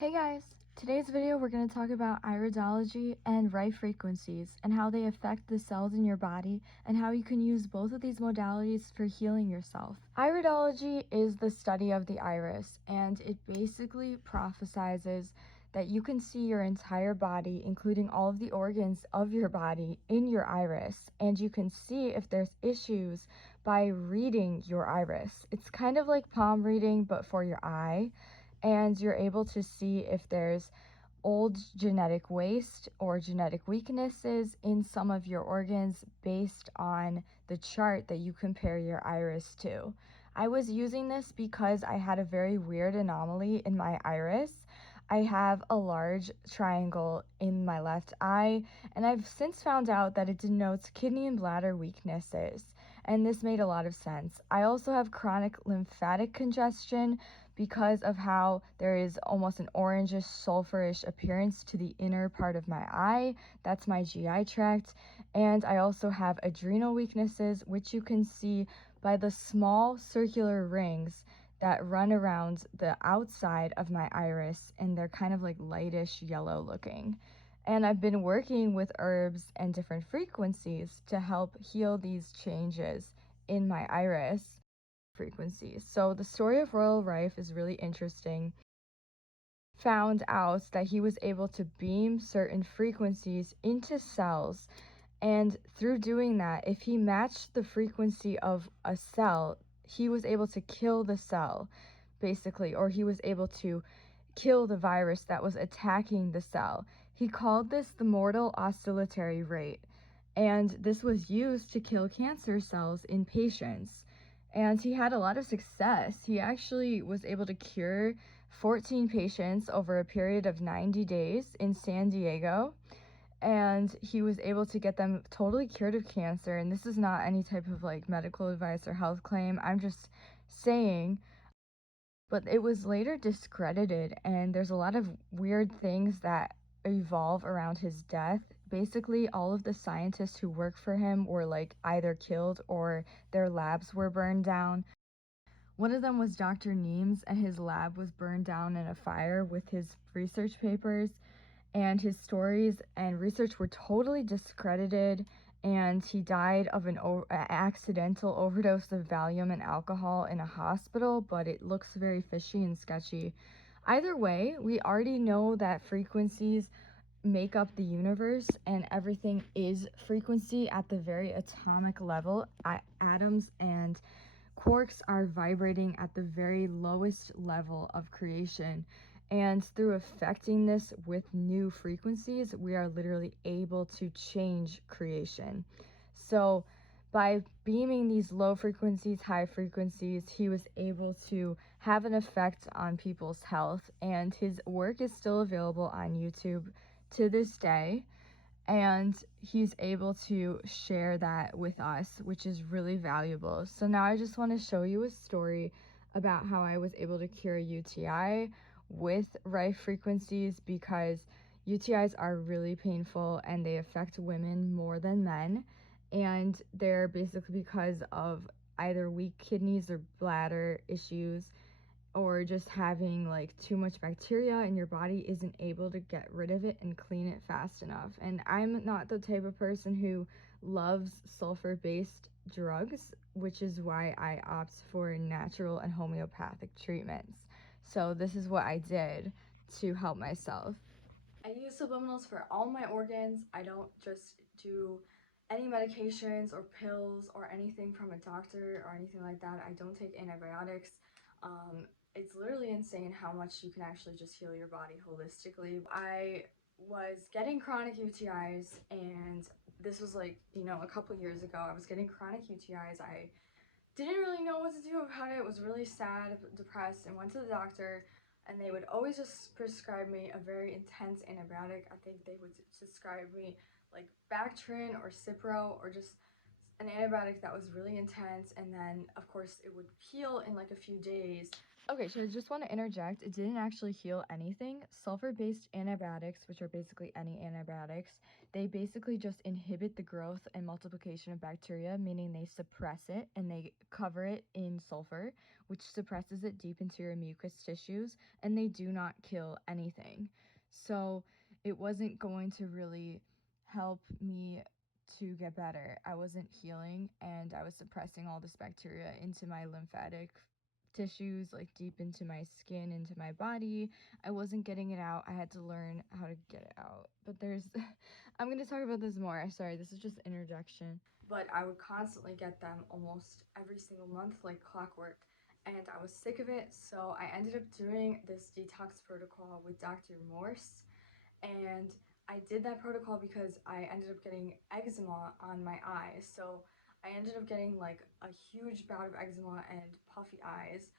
Hey guys! Today's video we're going to talk about iridology and Rife frequencies and how they affect the cells in your body and how you can use both of these modalities for healing yourself. Iridology is the study of the iris, and it basically prophesizes that you can see your entire body, including all of the organs of your body, in your iris, and you can see if there's issues by reading your iris. It's kind of like palm reading but for your eye, and you're able to see if there's old genetic waste or genetic weaknesses in some of your organs based on the chart that you compare your iris to. I was using this because I had a very weird anomaly in my iris. I have a large triangle in my left eye, and I've since found out that it denotes kidney and bladder weaknesses, and this made a lot of sense. I also have chronic lymphatic congestion because of how there is almost an orangish sulfurish appearance to the inner part of my eye. That's my GI tract. And I also have adrenal weaknesses, which you can see by the small circular rings that run around the outside of my iris, and they're kind of like lightish yellow looking. And I've been working with herbs and different frequencies to help heal these changes in my iris frequencies. So the story of Royal Rife is really interesting. Found out that he was able to beam certain frequencies into cells, and through doing that, if he matched the frequency of a cell, he was able to kill the cell, basically, or he was able to kill the virus that was attacking the cell. He called this the mortal oscillatory rate, and this was used to kill cancer cells in patients. And he had a lot of success. He actually was able to cure 14 patients over a period of 90 days in San Diego, and he was able to get them totally cured of cancer. And this is not any type of like medical advice or health claim, I'm just saying. But it was later discredited, and there's a lot of weird things that evolve around his death. Basically, all of the scientists who worked for him were like either killed or their labs were burned down. One of them was Dr. Neems, and his lab was burned down in a fire with his research papers, and his stories and research were totally discredited, and he died of an accidental overdose of Valium and alcohol in a hospital, but it looks very fishy and sketchy. Either way, we already know that frequencies make up the universe, and everything is frequency at the very atomic level. Atoms and quarks are vibrating at the very lowest level of creation. And through affecting this with new frequencies, we are literally able to change creation. So by beaming these low frequencies, high frequencies, he was able to have an effect on people's health. And his work is still available on YouTube to this day, and he's able to share that with us, which is really valuable. So now I just want to show you a story about how I was able to cure UTI with Rife frequencies, because UTIs are really painful and they affect women more than men, and they're basically because of either weak kidneys or bladder issues, or just having like too much bacteria and your body isn't able to get rid of it and clean it fast enough. And I'm not the type of person who loves sulfur-based drugs, which is why I opt for natural and homeopathic treatments. So this is what I did to help myself. I use subliminals for all my organs. I don't just do any medications or pills or anything from a doctor or anything like that. I don't take antibiotics. It's literally insane how much you can actually just heal your body holistically. I was getting chronic UTIs, and this was like, a couple years ago. I was getting chronic UTIs. I didn't really know what to do about it. Was really sad, depressed, and went to the doctor, and they would always just prescribe me a very intense antibiotic. I think they would prescribe me like Bactrim or Cipro, or just an antibiotic that was really intense, and then of course it would heal in like a few days. Okay, so I just want to interject. It didn't actually heal anything. Sulfur-based antibiotics, which are basically any antibiotics, they basically just inhibit the growth and multiplication of bacteria, meaning they suppress it and they cover it in sulfur, which suppresses it deep into your mucous tissues, and they do not kill anything. So it wasn't going to really help me to get better. I wasn't healing, and I was suppressing all this bacteria into my lymphatic tissues, like deep into my skin, into my body. I wasn't getting it out. I had to learn how to get it out. But there's, I'm going to talk about this more. Sorry, this is just interjection. But I would constantly get them almost every single month, like clockwork. And I was sick of it, so I ended up doing this detox protocol with Dr. Morse. And I did that protocol because I ended up getting eczema on my eyes. So I ended up getting like a huge bout of eczema and puffy eyes,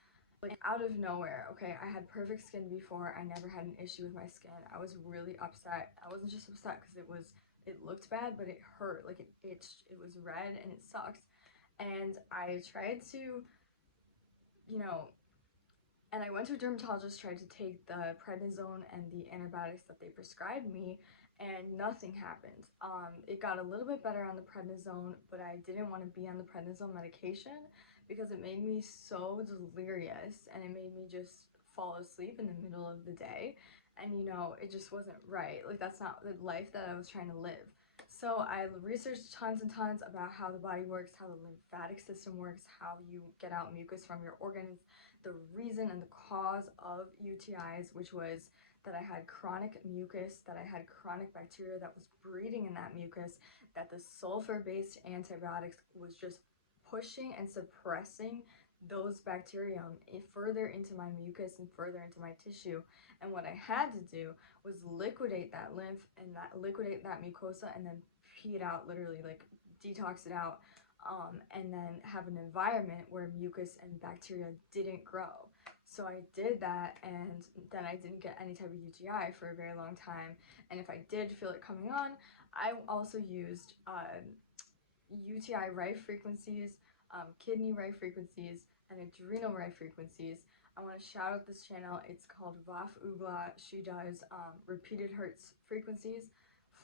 like out of nowhere. Okay, I had perfect skin before. I never had an issue with my skin. I was really upset. I wasn't just upset because it looked bad, but it hurt, like it itched, it was red, and it sucked. And I tried to, you know, and I went to a dermatologist, tried to take the prednisone and the antibiotics that they prescribed me, and nothing happened. It got a little bit better on the prednisone, but I didn't want to be on the prednisone medication because it made me so delirious and it made me just fall asleep in the middle of the day. And it just wasn't right. Like, that's not the life that I was trying to live. So I researched tons and tons about how the body works, how the lymphatic system works, how you get out mucus from your organs, the reason and the cause of UTIs, which was that I had chronic mucus, that I had chronic bacteria that was breeding in that mucus, that the sulfur-based antibiotics was just pushing and suppressing those bacterium further into my mucus and further into my tissue. And what I had to do was liquidate that lymph and liquidate that mucosa and then pee it out, literally, like detox it out, and then have an environment where mucus and bacteria didn't grow. So I did that, and then I didn't get any type of UTI for a very long time. And if I did feel it coming on, I also used UTI Rife Frequencies, kidney Rife Frequencies, and adrenal Rife Frequencies. I want to shout out this channel. It's called Vaf Ugla. She does repeated hertz frequencies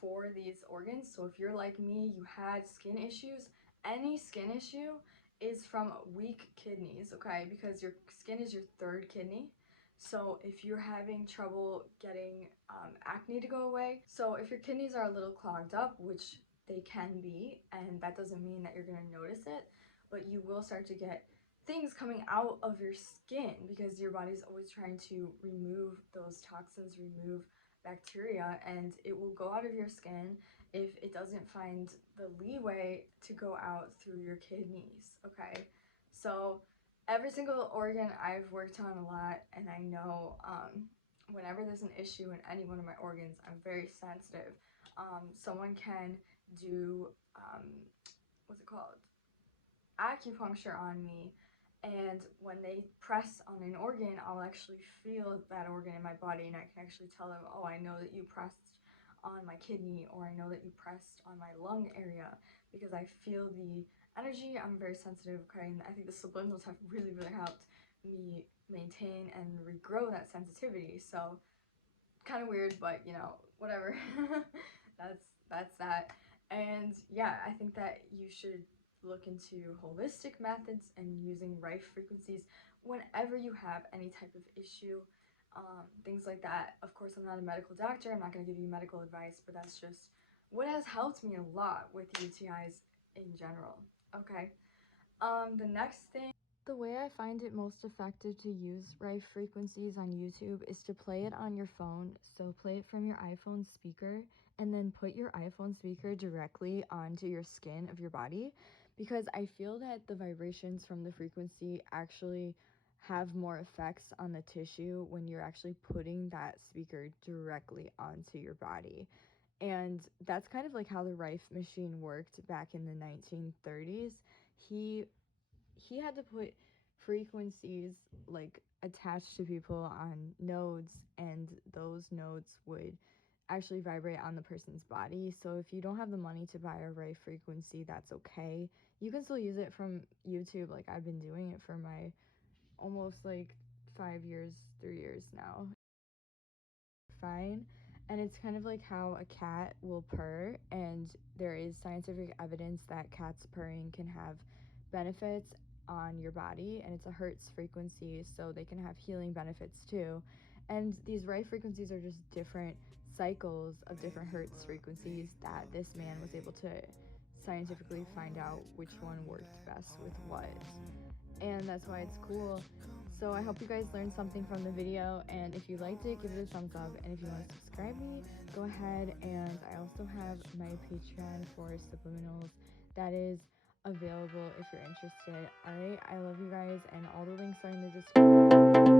for these organs. So if you're like me, you had skin issues, any skin issue is from weak kidneys, okay? Because your skin is your third kidney. So if you're having trouble getting acne to go away, so if your kidneys are a little clogged up, which they can be, and that doesn't mean that you're going to notice it, but you will start to get things coming out of your skin because your body's always trying to remove those toxins, remove bacteria, and it will go out of your skin if it doesn't find the leeway to go out through your kidneys, okay? So every single organ I've worked on a lot, and I know whenever there's an issue in any one of my organs, I'm very sensitive. Someone can do, what's it called? Acupuncture on me, and when they press on an organ, I'll actually feel that organ in my body, and I can actually tell them, oh, I know that you pressed on my kidney, or I know that you pressed on my lung area, because I feel the energy. I'm very sensitive, okay, and I think the subliminals have really, really helped me maintain and regrow that sensitivity. So kind of weird, but whatever. that's that. And yeah, I think that you should look into holistic methods and using Rife frequencies whenever you have any type of issue, things like that. Of course, I'm not a medical doctor. I'm not going to give you medical advice, but that's just what has helped me a lot with UTIs in general. Okay. The next thing, the way I find it most effective to use Rife Frequencies on YouTube is to play it on your phone. So play it from your iPhone speaker and then put your iPhone speaker directly onto your skin of your body, because I feel that the vibrations from the frequency actually have more effects on the tissue when you're actually putting that speaker directly onto your body. And that's kind of like how the Rife machine worked back in the 1930s. He had to put frequencies like attached to people on nodes, and those nodes would actually vibrate on the person's body. So if you don't have the money to buy a Rife frequency, that's okay. You can still use it from YouTube. Like, I've been doing it for my almost like 5 years, 3 years now. Fine. And it's kind of like how a cat will purr, and there is scientific evidence that cats purring can have benefits on your body, and it's a hertz frequency, so they can have healing benefits too. And these Rife frequencies are just different cycles of different hertz frequencies that this man was able to scientifically find out which one worked best with what. And that's why it's cool. So I hope you guys learned something from the video, and if you liked it, give it a thumbs up, and if you want to subscribe me, go ahead. And I also have my Patreon for subliminals that is available if you're interested. Alright, I love you guys, and all the links are in the description.